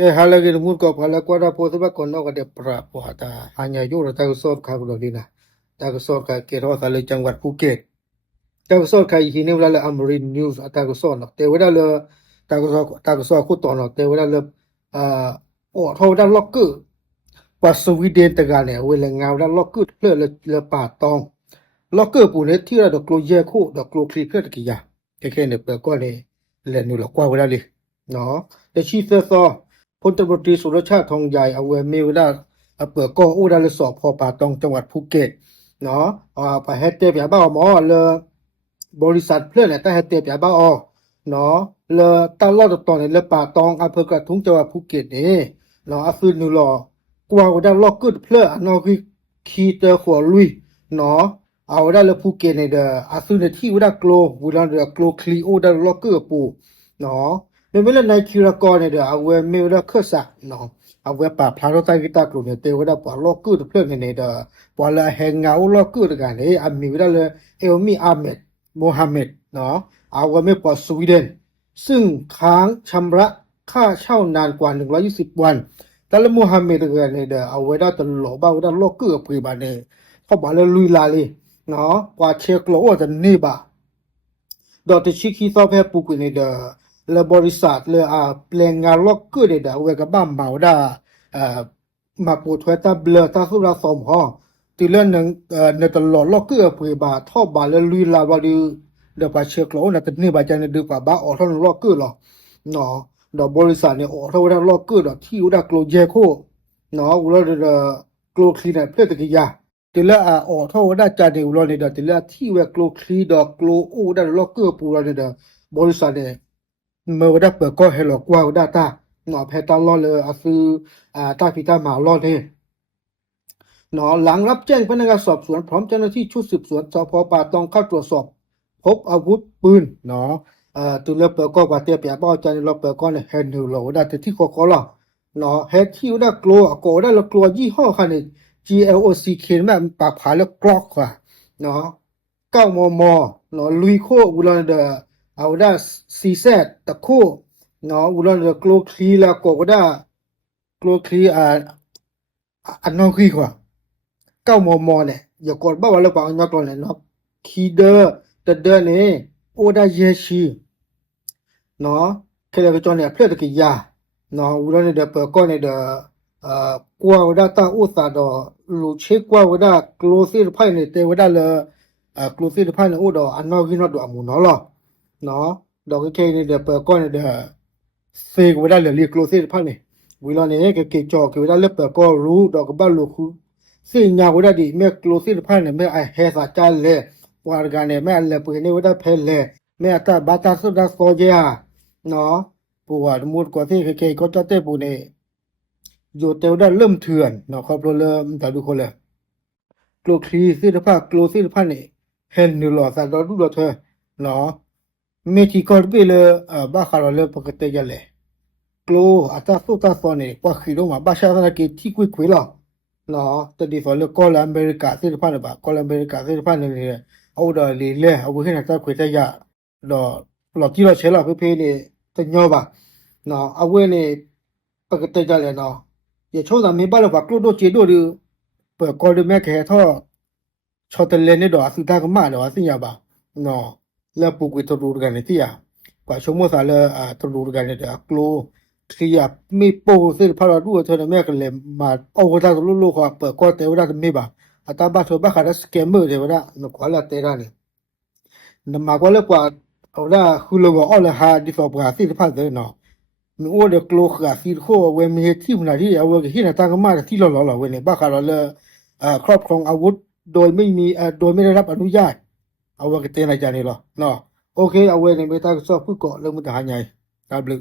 ke halagi mur ko phala ko da po ba ko no ka de pra po ta hanya yo ta ko sor kha ko di na ta ko sor ka ke ro ta le jangwat Phuket ta ko sor ka hi ne la Amarin News ta ko sor no te wa le ta ko sor ko to no te wa le o tho da lok ku กว่าสวีเดนตะกาเนี่ยเวลางาวแล้วล็อกเกอร์เลป่าตองล็อกเกอร์ปูเนี่ยที่เราดอกโกลเยโคดอกโกลคลีเกอร์ตะกี้ยาแค่เนี่ยเปิดก็เลยแลนูหลอกว่าเวลาเลยเนาะแต่ชีเฟซอพลตำรวจตรีสุรชาติทองใหญ่เอาเวเมเวลาเปิดก็อู้ได้เลยสอบพอป่าตองจังหวัดภูเก็ตเนาะไปเฮดเตปยาบ้าหมอเลยบริษัทเพื่อนเนี่ยแต่เฮดเตปยาบ้าเนาะเลยตั้งรอดตอนเนี่ยเลยป่าตองอำเภอกระทุ้งจังหวัดภูเก็ตนี่เนาะอาฟินูหลอกว่าได้ล็อกเกอร์เพลอเนาะคือคีเตอร์หัวลุยเนาะเอาได้เลยภูเก็ตในเดออาฟินที่ว่าโกลว่าได้โกลคลีโอได้ล็อกเกอร์ปูเนาะไม่เป็นในคิรากรในเดอเอาเวเมลได้เครือสักเนาะเอาเวป่าพลาโรตากิตากลุ่มเนี่ยเตว่าได้ป่าล็อกเกอร์เพลอในเดอป่าละแหงเงาล็อกเกอร์กันเนี่ยอามีว่าได้เลยเอลมีอาเมดโมฮัมเหม็ดเนาะเอาเวไม่ป่าสวีเดนซึ่งค้างชำระค่าเช่านานกว่า120 วันแต่ละมูฮัมหมัดกันเนี่ยเอาไว้ได้ตลอดบ้าได้ล็อกเกอร์ปีบานเนี่ยเขาบอกเลยลุยลาเลยเนาะกว่าเช็คโลว่าจะนี่บ่าดอทชิคีซอฟแฮปุกเนี่ยเลยบริษัทเลยเปลี่ยนงานล็อกเกอร์เนี่ยเอาไว้กับบ้านเมาได้มาปวดหัวตาเบลอตาสุราสมห้อตีเรื่องหนึ่งในตลอดล็อกเกอร์ปีบาท่อบาเลยลุยลาบาดีเดี๋ยวไปเช็คโลนะแต่นี่บาจะเนี่ยดูกว่าบ้าออกท่อนล็อกเกอร์หรอเนาะดอกบริษัทเนี่ยออกเท่าได้ล็อกเกอร์ดอกที่อุดาโกลเจโคเนาะอุดาโกลคลีเนี่ยเพื่อตะกี้ยาทีละออกเท่าได้จานเนี่ยอุดาเนี่ยดอกทีละที่เวโกลคลีดอกโกลอุดาล็อกเกอร์ปูราเนี่ยบริษัทเนี่ยเมื่อได้เปิดก็ให้หลอกว่าอุดาตาเนาะแพตาลอเลยซื้อตาพิตาหมาลอเนี่ยเนาะหลังรับแจ้งพนักงานสอบสวนพร้อมเจ้าหน้าที่ชุดสืบสวนสพป่าตองเข้าตรวจสอบพบอาวุธปืนเนาะตัวเลือกเปิดก็ว่าเตียเปียบ้าจันเราเปิดก็เนี่ยเห็นอยู่เราได้แต่ที่ขอละเนาะเฮ็ดที่ได้กลัวก็ได้เรากลัวยี่ห้อคันนี้ GLOCK แม่ปากผาแล้วกลอกค่ะเนาะ9 มมเนาะลุยโคอุลันเดอเอาได้ CZ ตะโคเนาะอุลันเดอโกลคลีแล้วก็ได้โกลคลีอันนอกคือค่ะ9 มมเนี่ยอย่ากดบ้าว่าเราบอกอันนอกตัวเนี่ยเนาะคีเดอร์แต่เดินเนี่ยโอได้เยชีเนาะแค่เราจะเนี่ยเพื่อตะกี้ยาเนาะอุดรเนี่ยเดเปิดก็เนี่ยกว่าว่าตาอุตสาดลูเชกว่าว่าโกลซีไพ่เนี่ยเตว่าเลยโกลซีไพ่เนี่ยอุดอันนอกที่นอดอมูเนาะล่ะเนาะดอกแค่เนี่ยเดเปิดก็เนี่ยเฟกว่าเลยเรียกโกลซีไพ่เนี่ยวิลาเนี่ยก็เกี่ยวกับว่าเลยเปิดก็รู้ดอกบ้านลูกคือสิ่งยาวว่าดีแม่โกลซีไพ่เนี่ยแม่ไอเฮสาจันเลยว่ากันเนี่ยแม่เลยเปิดเนี่ยว่าเพลเลยแม่ตาบาตาสุดาโซเจียเนาะปูว่ามุดกว่าที่เคก็จะเตปูเนี่ยอยู่เตวได้เริ่มเถื่อนเนาะครับเราเริ่มแต่ดูคนเลยกลัวคลีสิทธิภาพกลัวสิทธิภาพเนี่ยเห็นอยู่หรอสัตว์เราดูเราเธอเนาะไม่ที่ก่อนไปเลยบ้าขาเราเลยปกติจะเลยกลัวอาจจะสู้ตาโซเนี่ยกว่าขี้ลงมาบ้าชาติกิจที่คุยหรอเนาะแต่ดีฝ่าเลยก็ลอเมริกาสิทธิภาพเนี่ยบ้าก็อเมริกาสิทธิภาพเนี่ยเอาเดี๋ยวเลยเอาไปให้นักศึกษาคุยได้ยาเนาะเราที่เราใช้เราเพื่อเนี่ยจะย่อบ่าเนาะเอาไว้เนี่ยปกติจะเลยเนาะอย่าโชว์แต่ไม่บ้าเราว่ากลัวโดนเจโดหรือเปิดกอดูแม่แค่ท่อชอตเลนเนี่ยดอกสุดท้ายก็มาเนาะสิ่งอย่างบ่าเนาะแล้วปุกวิตรูกันเนี่ยที่อ่ะกว่าชั่วโมงสายเลยตรูกันเนี่ยกลัวที่อ่ะไม่โป้สิพาราดูเธอเนี่ยแม่กันเลยมาเอากระดาษลูกๆเขาเปิดก็เตวได้ไม่บ่าอาตาบ้าเธอบ้าขาดสแกมเมอร์เดี๋ยวนะนกว่าละเตระเนี่ยนำมากว่าเลยกว่าเอาได้คือเราก็เอาเลยหาดิสอบกาสิพาเลยเนาะมีโอ้เด็กโลกาสิโคเวมีที่มันที่เอาไว้ที่น่ะตั้งกันมาที่เราเว้ยเนี่ยบ้าขาดเราเลยครอบครองอาวุธโดยไม่มีโดยไม่ได้รับอนุญาตเอาไว้กันเตะในใจนี่หรอเนาะโอเคเอาไว้ในเมตาก็ชอบพูดเกาะเรื่องมันจะหายไงครับลึก